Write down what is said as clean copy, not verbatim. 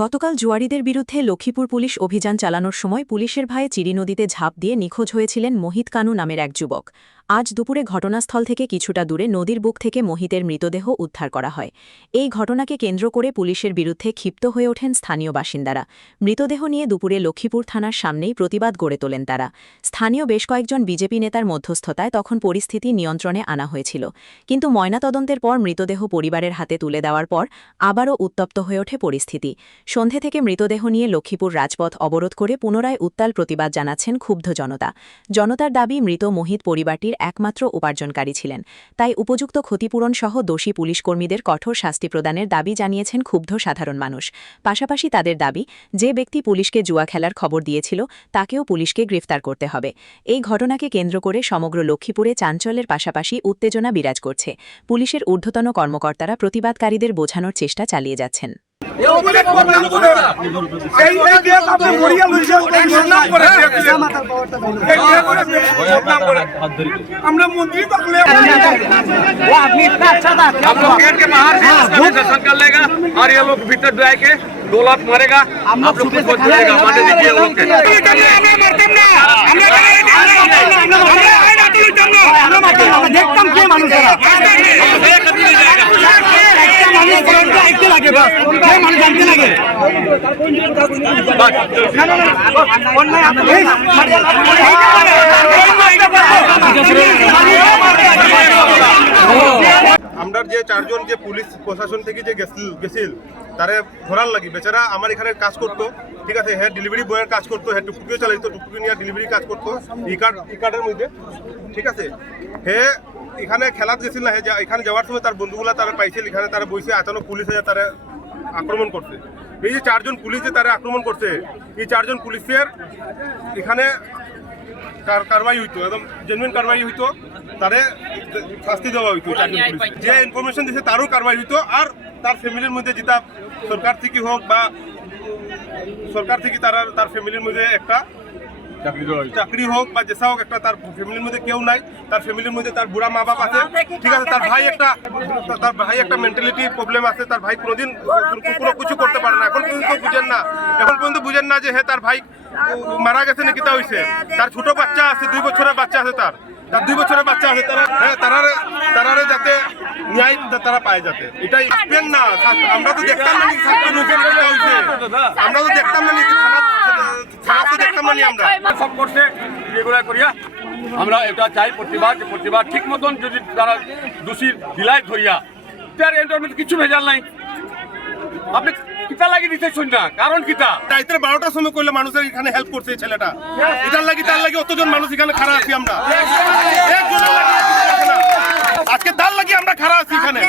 গতকাল জুয়ারিদের বিরুদ্ধে লক্ষ্মীপুর পুলিশ অভিযান চালানোর সময় পুলিশের ভয়ে চিরি নদীতে ঝাঁপ দিয়ে নিখোঁজ হয়েছিলেন মোহিত কানু নামের এক যুবক। আজ দুপুরে ঘটনাস্থল থেকে কিছুটা দূরে নদীর বুক থেকে মোহিতের মৃতদেহ উদ্ধার করা হয়। এই ঘটনাকে কেন্দ্র করে পুলিশের বিরুদ্ধে ক্ষিপ্ত হয়ে ওঠেন স্থানীয় বাসিন্দারা। মৃতদেহ নিয়ে দুপুরে লক্ষ্মীপুর থানার সামনেই প্রতিবাদ গড়ে তোলেন তারা। স্থানীয় বেশ কয়েকজন বিজেপি নেতার মধ্যস্থতায় তখন পরিস্থিতি নিয়ন্ত্রণে আনা হয়েছিল, কিন্তু ময়নাতদন্তের পর মৃতদেহ পরিবারের হাতে তুলে দেওয়ার পর আবারও উত্তপ্ত হয়ে ওঠে পরিস্থিতি। সন্ধে থেকে মৃতদেহ নিয়ে লক্ষ্মীপুর রাজপথ অবরোধ করে পুনরায় উত্তাল প্রতিবাদ জানাচ্ছেন ক্ষুব্ধ জনতা। জনতার দাবি, মৃত মোহিত পরিবারটির একমাত্র উপার্জনকারী ছিলেন, তাই উপযুক্ত ক্ষতিপূরণ সহ দোষী পুলিশকর্মীদের কঠোর শাস্তি প্রদানের দাবি জানিয়েছেন ক্ষুব্ধ সাধারণ মানুষ। পাশাপাশি তাদের দাবি, যে ব্যক্তি পুলিশকে জুয়া খেলার খবর দিয়েছিল তাকেও পুলিশকে গ্রেফতার করতে হবে। এই ঘটনাকে কেন্দ্র করে সমগ্র লক্ষ্মীপুরে চাঞ্চল্যের পাশাপাশি উত্তেজনা বিরাজ করছে। পুলিশের ঊর্ধ্বতন কর্মকর্তারা প্রতিবাদকারীদের বোঝানোর চেষ্টা চালিয়ে যাচ্ছেন। আমরা मंत्री के बाहर दर्शन कर लेगा और ये लोग भीतर जाए के 2 लाख मारेगा। आप लोग कुछ बोलेगा मारे दीजिए लोग के देखता के মানুষেরা একটু লাগে বাস কে মানুষ জানতে লাগে আমরা যে চারজন যে পুলিশ প্রশাসন থেকে যে গেছিল তারে ধরার লাগি, বেচারা আমার এখানে কাজ করতো, ঠিক আছে, হ্যাঁ ডেলিভারি বয়ের কাজ করতো, হ্যাঁ টুকটুকিও চালাইতো, টুকটুকি নিয়ে ডেলিভারি কাজ করতো ই কার্ডের মধ্যে, ঠিক আছে। হ্যাঁ এখানে খেলাত গেছিল না, হ্যাঁ এখানে যাওয়ার সময় তার বন্ধুগুলা তারা পাইছিল, এখানে তারা বইছে, আচানক পুলিশ এসে তারা আক্রমণ করছে। এই যে চারজন পুলিশ যে তারা আক্রমণ করছে, এই চারজন পুলিশের এখানে কারবাই হইতো, একদম জেনুইন কারবাই হইতো, তারে শাস্তি দেওয়া হইতো। যে ইনফরমেশন দিচ্ছে তারও কারবাই হইতো, আর তার ফ্যামিলির মধ্যে যেটা সরকার থেকে হোক বা সরকার থেকে তার ফ্যামিলির মধ্যে একটা চাকরি হোক বা যেসা হোক, একটা তার ফ্যামিলির মধ্যে কেউ নাই, তার ফ্যামিলির মধ্যে তার বুড়া মা বাপ আছে, ঠিক আছে, তার ভাই একটা মেন্টালিটি প্রবলেম আছে, তার ভাই কোনোদিন কোনো কিছু করতে পারে না, এখন পর্যন্ত বুঝেন না যে হ্যাঁ তার ভাই মারা গেছে নাকি তা হয়েছে। তার ছোট বাচ্চা আছে, 2 বছরের বাচ্চা আছে, তার 2 বছরের বাচ্চা আছে, তারা যাতে ন্যায় তারা পায়, যাতে এটাই আসবেন না। আমরা তো দেখতাম না আমরা তো দেখতাম না থানা তো দেখতাম না আমরা সব করছে রেগুলার করিয়া। আমরা এটা চাই প্রতিবাদ ঠিক মতন যদি তারা দোষীর দিলায় ধরিয়া, তার এন্টারমেন্ট কিছু ভেজাল নাই। আপনি কিতা লাগি দিতে শুন না, কারণ কিতা রাইতের 12টার সময় করলে মানুষের এখানে হেল্প করছে এই ছেলেটা, এটার লাগি তার লাগি অতজন মানুষ এখানে খাড়া আছি আমরা, আজকে তার লাগি আমরা খাড়া আছি এখানে।